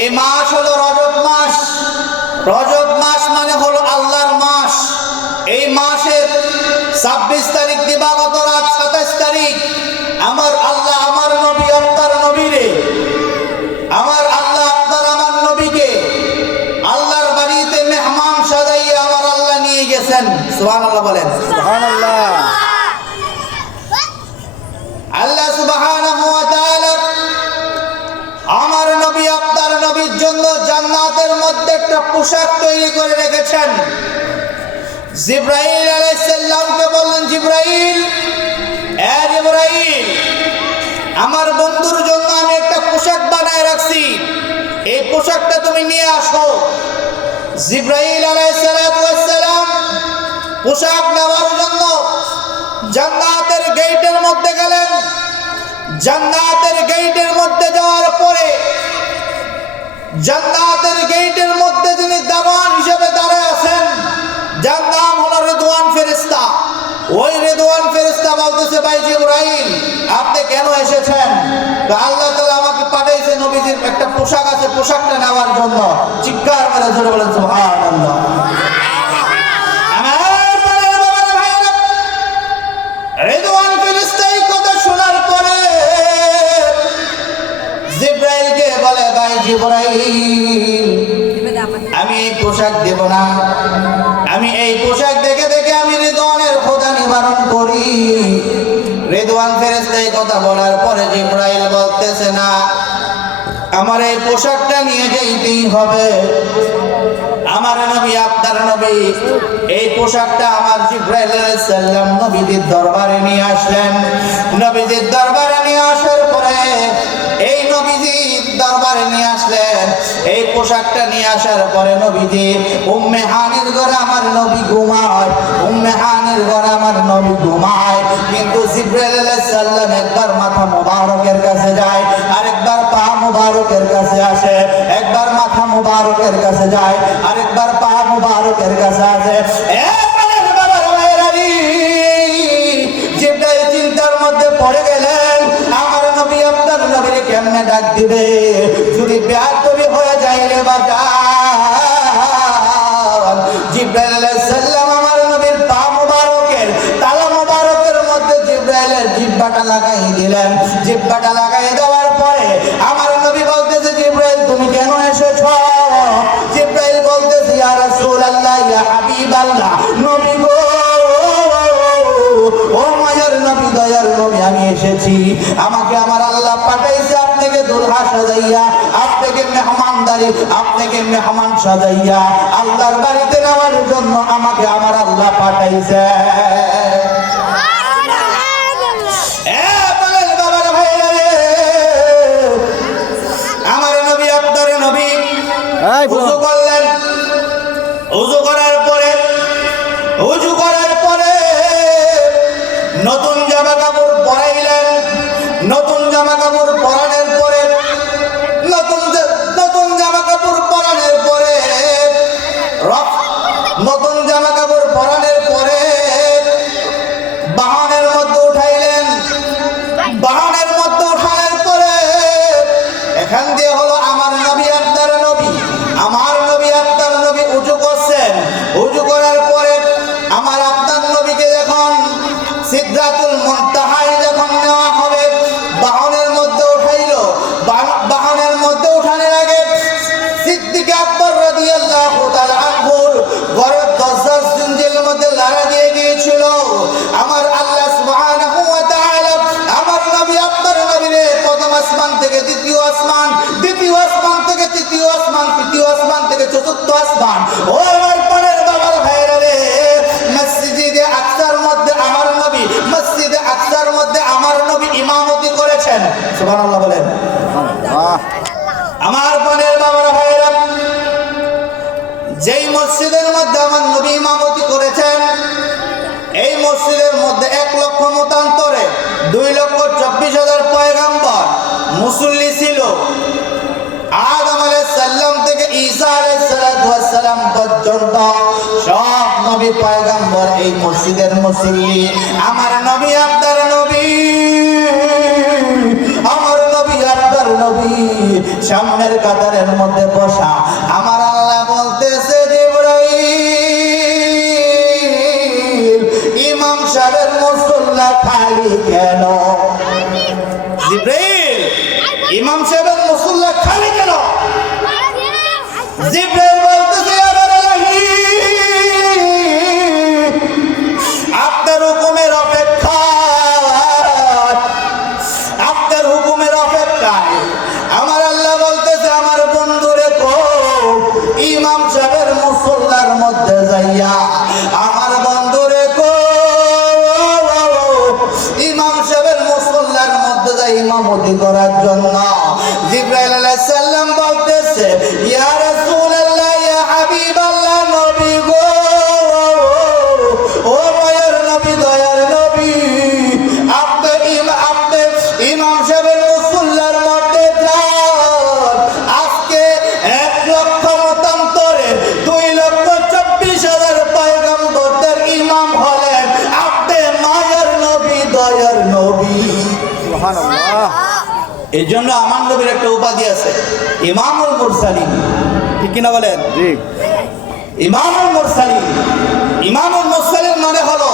এই মাস হলো রজব মাস। রজব মাস মানে হলো আল্লাহর মাস। এই মাসের 26 তারিখ দিবাগত রাত 27 তারিখ আমার আল্লাহ আমার নবী আপনার নবীরে, আমার আল্লাহ আপনার আমার নবীকে আল্লাহর বাড়িতে মেহমান সাজাইয়ে আমার আল্লাহ নিয়ে গেছেন। সুবহানাল্লাহ বলেন। সুবহানাল্লাহ। আল্লাহ সুবহানাহু ওয়া তাআলা আমার নবী আপনার নবীর জন্য জান্নাতের মধ্যে একটা পোশাক তৈরি করে রেখেছেন। জিবরাইল আলাইহিস সালামকে বললেন, জিবরাইল, জিবরাইল, আমার বন্ধুর জন্য আমি একটা পোশাক বানায় রাখছি, এই পোশাকটা তুমি নিয়ে আসো। জিবরাইল আলাইহিস সালাম পোশাক নেওয়ার জন্য জান্নাতের গেটের মধ্যে গেলেন। জান্নাতের গেটের মধ্যে যাওয়ার পরে জান্নাতের গেটের মধ্যে যিনি দারোয়ান হিসেবে দাঁড়ায় আছেন, যার নাম হলো রিদওয়ান ফেরেশতা। ওই রিদওয়ান ফেরেশতা বলতেছে, ভাই জিবরাইল, আপনি কেন এসেছেন? তো আল্লাহ তাআলা আমাকে পাঠাইছে নবীজির একটা পোশাক আছে, পোশাকটা নেওয়ার জন্য। চিৎকার করে জোরে বলেন সুবহানাল্লাহ। রিদওয়ান ফেরেশতা এই কথা শোনার পরে জিবরাইলকে বলে, ভাই জিবরাইল, আমি এই পোশাক দেব না। আমি এই পোশাক দেখে দেখে আমি রিদওয়ানের খোদা নিবারণ করি। রিদওয়ান ফেরেশতা এই কথা বলার পরে জিবরাইল বলতেছে, না, আমার এই পোশাকটা নিয়ে যেতেই হবে। আমার নবী আপনার নবী এই পোশাকটা আমার জিবরাইল আলাইহিস সালাম নবীজির দরবারে নিয়ে আসলেন। নবীজির দরবারে নিয়ে আসার পরে এই নবীজির দরবারে নিয়ে আসলেন। এই পোশাকটা নিয়ে আসার পরে নবীজি উম্মে হানির ঘরে আমার নবী ঘুমায়, উম্মে হানির ঘরে আমার নবী ঘুমায়। কিন্তু জিবরাইল আলাইহিস সালাম একবার মাথা মুবারকের কাছে যায়, আরেকবার পা মুবারকের কাছে আসে। একবার মাথা মুবারকের কাছে যায়, আরেকবার পা মুবারকের কাছে আসে। জিবরাইল চিন্তার মধ্যে পড়ে গেলেন, আমার নবী আপনার নবীকে কেমনে ডাক দিবে? যদি বেয়াদবি হয়ে যায় রে বাজান। জিবরাইল আলাইহিস সালাম আমার নবীর পা মুবারকের তালা মুবারকের মধ্যে জিবরাইলের জিহ্বাটা লাগাই দিলেন। জিহ্বাটা লাগাই দেওয়ার পরে আমার নবী বলতেছে, জিবরাইল, তুমি কেন এসেছো? জিবরাইল বলতেছে, ইয়া রাসূলুল্লাহ, ইয়া হাবিবাল্লাহ, নবী গো, ও মায়ের নবী, দয়ার নবী, আমি এসেছি। আমাকে আমার আল্লাহ পাঠাইছে আপনাকে দুলহা সাজাইয়া, আপনাকে মেহমানদারি, আপনাকে মেহমান সাজাইয়া আল্লাহর বাড়িতে নেওয়ার জন্য আমাকে আমার আল্লাহ পাঠাইছে। আমার নবী আপনার নবী ওযু করলেন। ওযু করার পরে নতুন জামা কাপড় পরাইলেন। নতুন জামা কাপড় পরানোর পরে নতুন জামা কাপড় পরানোর পরে নতুন জামা কাপড় পরানোর পরে বাহনের মধ্যে উঠাইলেন। বাহনের মধ্যে উঠানোর পরে এখান দিয়ে হলো আমার নবী আপনার নবী, আমার নবী আপনার নবী উজু করছেন। উজু করার পরে আমার আপনার নবীকে যখন সিদরাতুল মুনতাহায় যখন নেওয়া হবে, বাহনের মধ্যে উঠাইলো। বাহনের মধ্যে উঠানোর আগে সিদ্দিক আকবর রাদিয়াল্লাহু তাআলা আনহুর ঘরের দরজার জিনজির মধ্যে লাড়া দিয়ে গিয়েছিল। আমার আল্লাহ সুবহানাহু ওয়া তাআলা আমার নবী আপনার নবীরে প্রথম আসমান থেকে দ্বিতীয় আসমান, দ্বিতীয় আসমান থেকে তৃতীয় আসমান, তৃতীয় আসমান থেকে চতুর্থ আসমান, ও আমার পরের বাবার ভাইরা রে, মসজিদে আকসার মধ্যে আমার নবী, মসজিদে আকসার মধ্যে আমার নবী ইমামতি করেছেন। সুবহানাল্লাহ বলেন। আমার বোনের বাবার ভাইরা, যেই মসজিদের মধ্যে আমার নবী ইমামতি করেছেন, এই মসজিদের মধ্যে 1 লক্ষ মতান্তরে 2,24,000 পয়গাম্বর মুসল্লি ছিল। আদম আলাইহিস সালাম থেকে ঈসা আলাইহিস সালাম পর্যন্ত সব নবী পয়গাম্বর এই মসজিদের মুসল্লি। আমার নবী আপনার নবী, আমার নবী আপনার নবী সামনের কাতারের মধ্যে বসা। আমার আল্লাহ বলতেছে জিবরাইল, ইমাম সাহেবের মুসল্লা খালি কেন? জিবরাইল, ইমাম সাহেবের মুসল্লা খালি কেন? জিবরাইল বলতেছে আপনার হুকুমের অপেক্ষা, আপনার হুকুমের অপেক্ষায়। আমার আল্লাহ বলতেছে আমার বন্ধুরে কো ইমাম সাহেবের মুসল্লার মধ্যে যাইয়া আমার বন্ধুরে কো ইমাম সাহেবের মুসল্লার মধ্যে যাই ইমামতি করার জন্য। জিবরাইল আলাইহিস সালাম বলতেছে ইয়া রাসূলুল্লাহ, ইয়া হাবিবাল্লাহ, নবী গো, ও মায়ের নবী, দয়ার নবী, আপনি ইমাম সাহেবের মুসল্লার মধ্যে যান। আজকে 1,00,000 মতান্তরে 2,24,000 পয়গম্বরদের ইমাম হলেন আপনি, মায়ের নবী, দয়ার নবী। সুবহানাল্লাহ। এই জন্য আমার নবীর একটা উপাধি আছে, ইমামুল মুরসালিন। ঠিক কিনা বলেন? জি। ইমামুল মুরসালিন। ইমামুল মুরসালিন মানে হলো